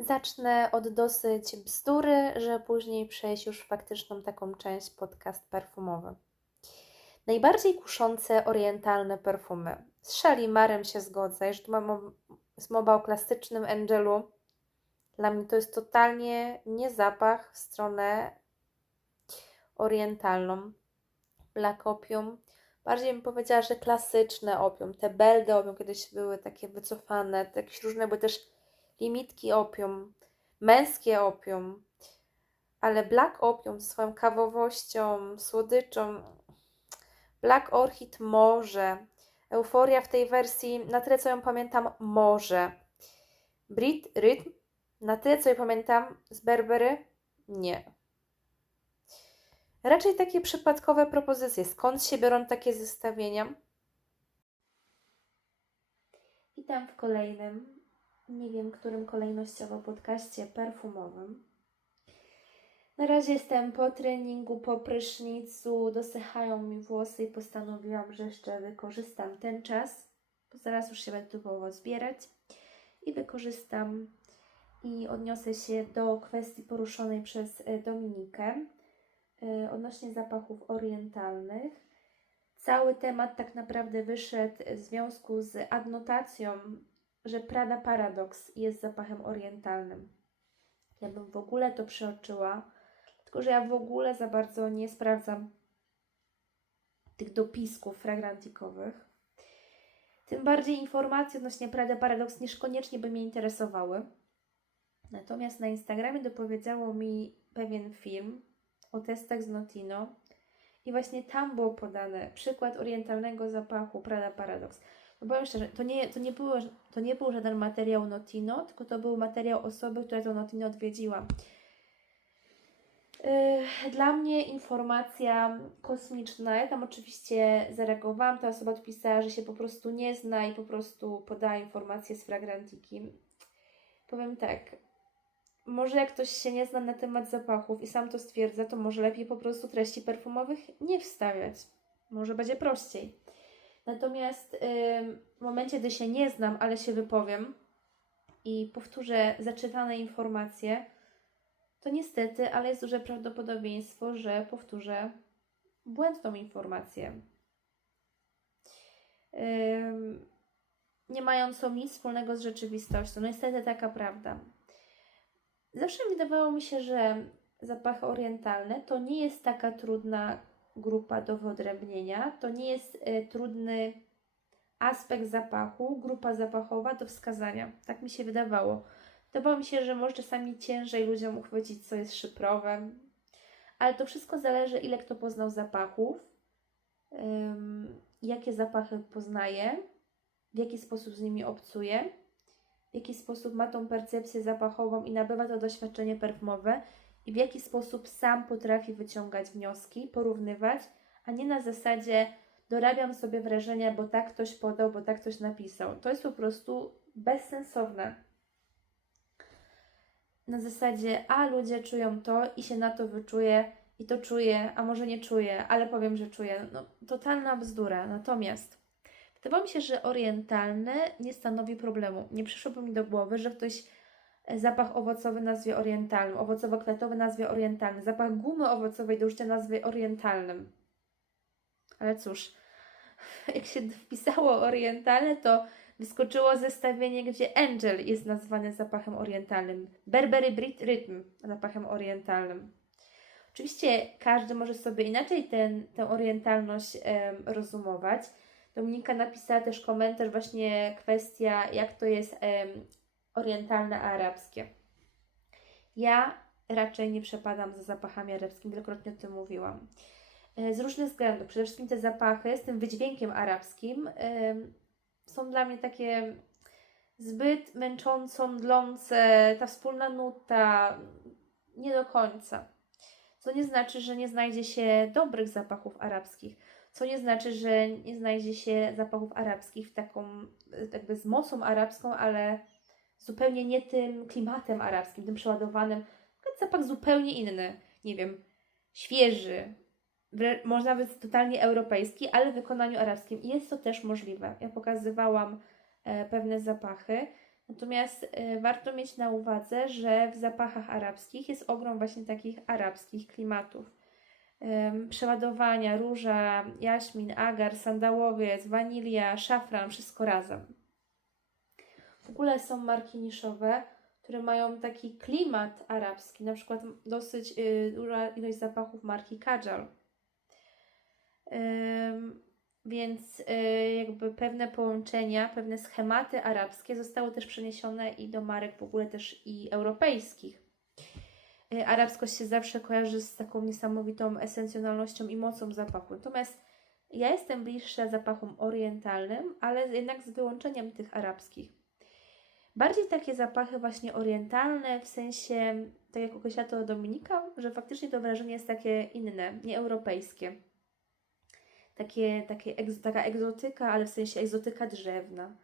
Zacznę od dosyć bzdury, że później przejść już w faktyczną taką część podcast perfumowy. Najbardziej kuszące orientalne perfumy. Z Shalimarem się zgodzę, że tu mam mowa o klasycznym Angelu. Dla mnie to jest totalnie nie zapach w stronę orientalną. Black Opium. Bardziej bym powiedziała, że klasyczne opium. Te beldy opium kiedyś były takie wycofane. Te różne były też limitki opium, męskie opium. Ale Black Opium z swoją kawowością, słodyczą, Black Orchid może. Euforia w tej wersji, na tyle co ją pamiętam, może. Brit Rytm, na tyle co ja pamiętam, z Berbery, nie. Raczej takie przypadkowe propozycje. Skąd się biorą takie zestawienia? Witam w kolejnym, nie wiem którym kolejnościowo podcaście perfumowym. Na razie jestem po treningu, po prysznicu, dosychają mi włosy i postanowiłam, że jeszcze wykorzystam ten czas, bo zaraz już się będę typowo zbierać i wykorzystam i odniosę się do kwestii poruszonej przez e, Dominikę e, odnośnie zapachów orientalnych. Cały temat tak naprawdę wyszedł w związku z adnotacją, że Prada Paradox jest zapachem orientalnym. Ja bym w ogóle to przeoczyła, tylko że ja w ogóle za bardzo nie sprawdzam tych dopisków fragrantikowych. Tym bardziej informacje odnośnie Prada Paradox niekoniecznie by mnie interesowały. Natomiast na Instagramie dopowiedziało mi pewien film o testach z Notino i właśnie tam było podane przykład orientalnego zapachu Prada Paradox. No powiem szczerze, to nie, to, nie było, to nie był żaden materiał Notino, tylko to był materiał osoby, która to Notino odwiedziła. Yy, Dla mnie informacja kosmiczna. Ja tam oczywiście zareagowałam. Ta osoba odpisała, że się po prostu nie zna i po prostu podała informacje z fragrantiki. Powiem tak, może jak ktoś się nie zna na temat zapachów i sam to stwierdza, to może lepiej po prostu treści perfumowych nie wstawiać. Może będzie prościej. Natomiast w momencie, gdy się nie znam, ale się wypowiem i powtórzę zaczytane informacje, to niestety, ale jest duże prawdopodobieństwo, że powtórzę błędną informację. Nie mającą nic wspólnego z rzeczywistością. No niestety taka prawda. Zawsze wydawało mi się, że zapachy orientalne to nie jest taka trudna grupa do wyodrębnienia, to nie jest e, trudny aspekt zapachu, grupa zapachowa do wskazania. Tak mi się wydawało. Wydawało mi się, że może czasami ciężej ludziom uchwycić, co jest szyprowe, ale to wszystko zależy, ile kto poznał zapachów, ym, jakie zapachy poznaje, w jaki sposób z nimi obcuje, w jaki sposób ma tą percepcję zapachową i nabywa to doświadczenie perfumowe i w jaki sposób sam potrafi wyciągać wnioski, porównywać, a nie na zasadzie dorabiam sobie wrażenia, bo tak ktoś podał, bo tak ktoś napisał. To jest po prostu bezsensowne. Na zasadzie, a ludzie czują to i się na to wyczuje i to czuję, a może nie czuję, ale powiem, że czuję. No, totalna bzdura. Natomiast wydawało mi się, że orientalne nie stanowi problemu. Nie przyszłoby mi do głowy, że ktoś zapach owocowy nazwie orientalnym, owocowo-kwiatowy nazwie orientalnym, zapach gumy owocowej do użycia nazwie orientalnym. Ale cóż, jak się wpisało orientalne, to wyskoczyło zestawienie, gdzie Angel jest nazwany zapachem orientalnym. Berbery Brit Rytm zapachem orientalnym. Oczywiście każdy może sobie inaczej ten, tę orientalność rozumować. Dominika napisała też komentarz właśnie kwestia, jak to jest orientalne, a arabskie. Ja raczej nie przepadam za zapachami arabskimi, wielokrotnie o tym mówiłam. E, Z różnych względów. Przede wszystkim te zapachy z tym wydźwiękiem arabskim są dla mnie takie zbyt męcząco, mdlące, ta wspólna nuta nie do końca. Co nie znaczy, że nie znajdzie się dobrych zapachów arabskich. Co nie znaczy, że nie znajdzie się zapachów arabskich w taką, e, jakby z mocą arabską, ale zupełnie nie tym klimatem arabskim, tym przeładowanym. Zapach zupełnie inny, nie wiem, świeży, może nawet totalnie europejski, ale w wykonaniu arabskim. Jest to też możliwe. Ja pokazywałam e, pewne zapachy. Natomiast y, warto mieć na uwadze, że w zapachach arabskich jest ogrom właśnie takich arabskich klimatów. Przeładowania, róża, jaśmin, agar, sandałowiec, wanilia, szafran, wszystko razem. W ogóle są marki niszowe, które mają taki klimat arabski, na przykład dosyć y, duża ilość zapachów marki Kajal. Więc y, jakby pewne połączenia, pewne schematy arabskie zostały też przeniesione i do marek w ogóle też i europejskich. Y, arabskość się zawsze kojarzy z taką niesamowitą esencjonalnością i mocą zapachu. Natomiast ja jestem bliższa zapachom orientalnym, ale jednak z wyłączeniem tych arabskich. Bardziej takie zapachy właśnie orientalne, w sensie, tak jak określa to Dominika, że faktycznie to wrażenie jest takie inne, nieeuropejskie. Takie, takie, taka egzotyka, ale w sensie egzotyka drzewna,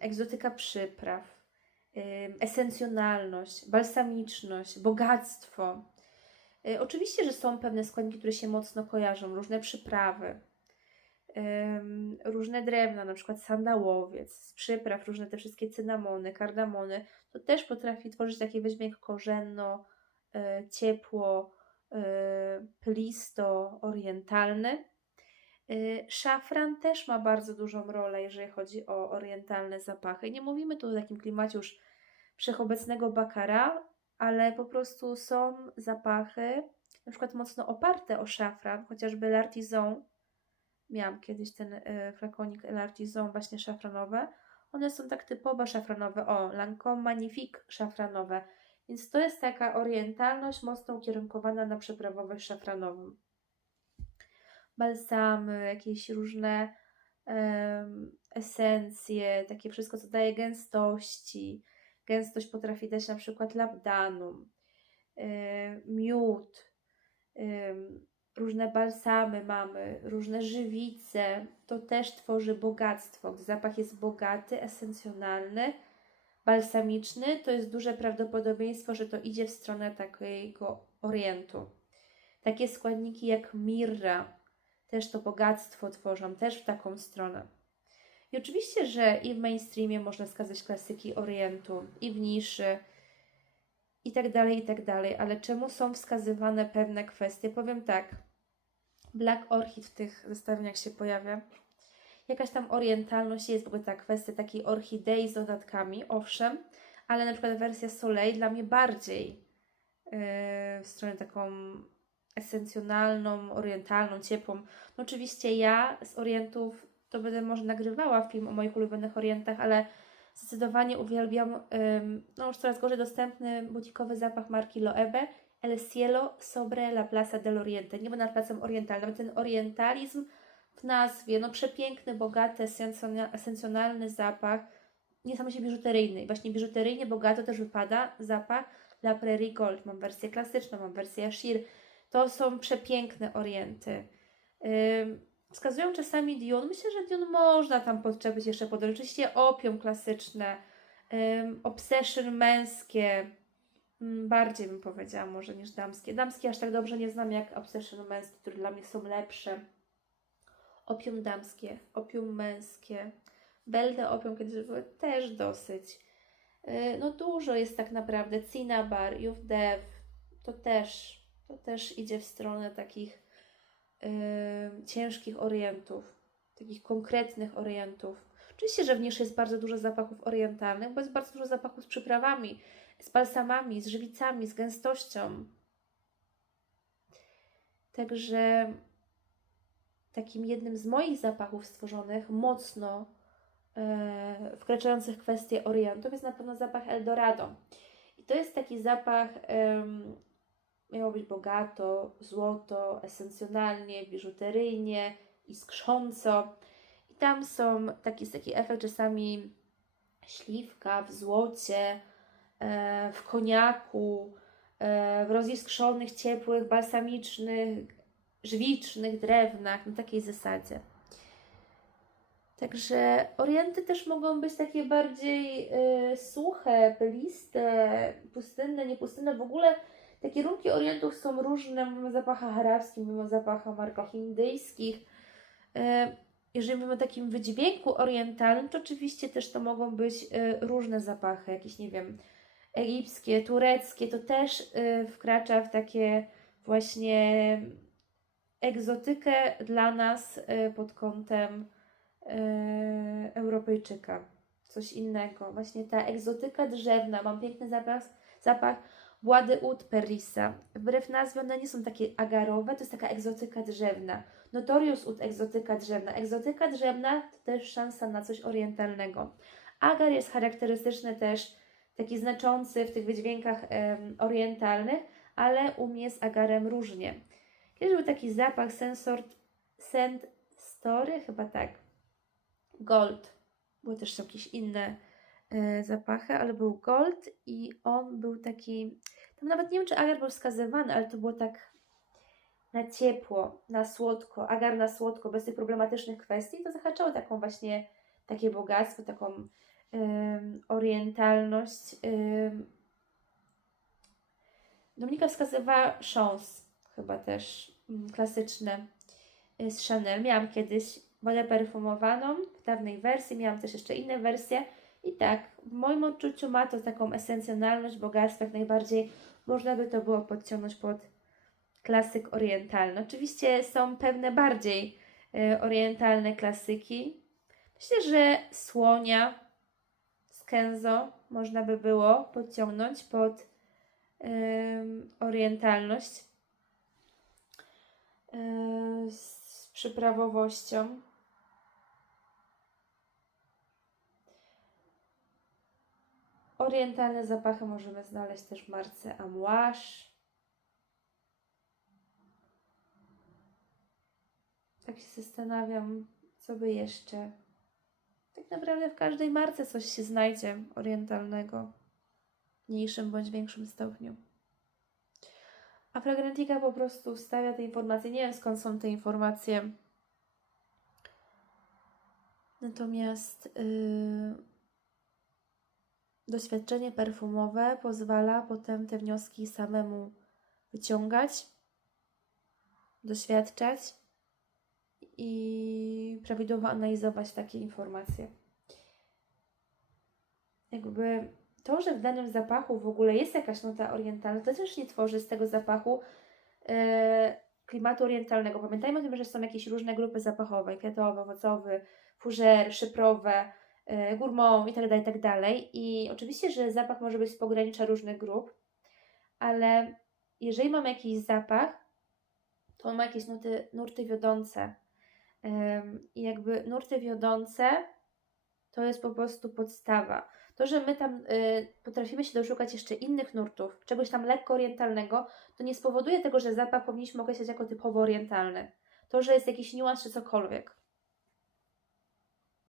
egzotyka przypraw, esencjonalność, balsamiczność, bogactwo. Y, oczywiście, że są pewne składniki, które się mocno kojarzą, różne przyprawy, różne drewna, na przykład sandałowiec, z przypraw, różne te wszystkie cynamony, kardamony, to też potrafi tworzyć taki wydźwięk korzenno, y, ciepło, y, plisto, orientalny. Y, Szafran też ma bardzo dużą rolę, jeżeli chodzi o orientalne zapachy. Nie mówimy tu o takim klimacie już wszechobecnego bakara, ale po prostu są zapachy, na przykład mocno oparte o szafran, chociażby L'Artisan. Miałam kiedyś ten y, flakonik L'Artisan właśnie szafranowe. One są tak typowo szafranowe. O, Lancôme Magnifique szafranowe. Więc to jest taka orientalność mocno ukierunkowana na przyprawowość szafranową balsamy, jakieś różne esencje, takie wszystko, co daje gęstości. Gęstość potrafi dać na przykład labdanum, y, miód, y, różne balsamy mamy, różne żywice. To też tworzy bogactwo. Gdy zapach jest bogaty, esencjonalny, balsamiczny, to jest duże prawdopodobieństwo, że to idzie w stronę takiego orientu. Takie składniki jak mirra, też to bogactwo tworzą, też w taką stronę. I oczywiście, że i w mainstreamie można skazać klasyki Orientu, i w niszy, i tak dalej, i tak dalej, ale czemu są wskazywane pewne kwestie? Powiem tak, Black Orchid w tych zestawieniach się pojawia. Jakaś tam orientalność jest w ogóle ta kwestia takiej orchidei z dodatkami, owszem, ale na przykład wersja Soleil dla mnie bardziej yy, w stronę taką esencjonalną, orientalną, ciepłą. No oczywiście ja z Orientów to będę może nagrywała film o moich ulubionych Orientach, ale zdecydowanie uwielbiam no już coraz gorzej dostępny butikowy zapach marki Loewe El Cielo sobre la Plaza del Oriente. Nie nad Placem Orientalnym. Ten orientalizm w nazwie, no przepiękny, bogaty, esencjonalny zapach, niesamowicie biżuteryjny. I właśnie biżuteryjnie bogato też wypada zapach La Prairie Gold. Mam wersję klasyczną, mam wersję Ashir. To są przepiękne orienty. Yy, wskazują czasami Dion. Myślę, że Dion można tam podczepić jeszcze pod Oczywiście opium klasyczne, yy, obsession męskie, bardziej bym powiedziała może niż damskie. Damskie aż tak dobrze nie znam jak obsession męskie, które dla mnie są lepsze. Opium damskie, opium męskie, Belde opium kiedyś były też dosyć. Yy, no dużo jest tak naprawdę. Cinnabar, Youth Dev, to też to też idzie w stronę takich yy, ciężkich orientów, takich konkretnych orientów. Oczywiście, że w niszy jest bardzo dużo zapachów orientalnych, bo jest bardzo dużo zapachów z przyprawami, z balsamami, z żywicami, z gęstością. Także takim jednym z moich zapachów stworzonych mocno yy, wkraczających w kwestię orientów jest na pewno zapach Eldorado. I to jest taki zapach yy, miało być bogato, złoto, esencjonalnie, biżuteryjnie, iskrząco. I tam są taki, jest taki efekt czasami śliwka w złocie, e, w koniaku, e, w roziskrzonych, ciepłych, balsamicznych, żwicznych drewnach, na takiej zasadzie. Także orienty też mogą być takie bardziej y, suche, peliste, pustynne, niepustynne. W ogóle te kierunki Orientów są różne, mówimy o zapachach arabskich, mówimy zapachach markach indyjskich. E, jeżeli mówimy o takim wydźwięku orientalnym, to oczywiście też to mogą być y, różne zapachy, jakieś, nie wiem, egipskie, tureckie, to też y, wkracza w takie właśnie egzotykę dla nas y, pod kątem y, Europejczyka. Coś innego. Właśnie ta egzotyka drzewna. Mam piękny zapach, zapach Włady Ud Perrisa. Wbrew nazwie one nie są takie agarowe, to jest taka egzotyka drzewna. Notorious Ud egzotyka drzewna. Egzotyka drzewna to też szansa na coś orientalnego. Agar jest charakterystyczny też, taki znaczący w tych wydźwiękach em, orientalnych, ale u mnie z agarem różnie. Kiedyś był taki zapach sensor, Sand Story, chyba tak. Gold. Były też jakieś inne e, zapachy, ale był gold i on był taki. Tam nawet nie wiem, czy agar był wskazywany, ale to było tak na ciepło, na słodko, agar na słodko, bez tych problematycznych kwestii, to zahaczało taką właśnie takie bogactwo, taką orientalność. Dominika wskazywała chance, chyba też mm, klasyczne y, z Chanel. Miałam kiedyś wodę perfumowaną w dawnej wersji, miałam też jeszcze inne wersje. I tak, w moim odczuciu ma to taką esencjonalność, bogactwo, jak najbardziej można by to było podciągnąć pod klasyk orientalny. Oczywiście są pewne bardziej y, orientalne klasyki. Myślę, że słonia Kenzo można by było podciągnąć pod ym, orientalność yy, z przyprawowością. Orientalne zapachy możemy znaleźć też w marce Amouage. Tak się zastanawiam, co by jeszcze. Tak naprawdę w każdej marce coś się znajdzie orientalnego, w mniejszym bądź większym stopniu. A Fragrantica po prostu wstawia te informacje. Nie wiem skąd są te informacje. Natomiast yy, doświadczenie perfumowe pozwala potem te wnioski samemu wyciągać, doświadczać i prawidłowo analizować takie informacje. Jakby to, że w danym zapachu w ogóle jest jakaś nuta orientalna, to też nie tworzy z tego zapachu e, klimatu orientalnego. Pamiętajmy o tym, że są jakieś różne grupy zapachowe, kwiatowe, owocowy, fużer, szyprowe, e, gourmand itd., itd. I oczywiście, że zapach może być z pogranicza różnych grup, ale jeżeli mamy jakiś zapach, to on ma jakieś nuty, nurty wiodące. I jakby nurty wiodące to jest po prostu podstawa. To, że my tam y, potrafimy się doszukać jeszcze innych nurtów, czegoś tam lekko orientalnego, to nie spowoduje tego, że zapach powinniśmy określać jako typowo orientalny. To, że jest jakiś niuans czy cokolwiek.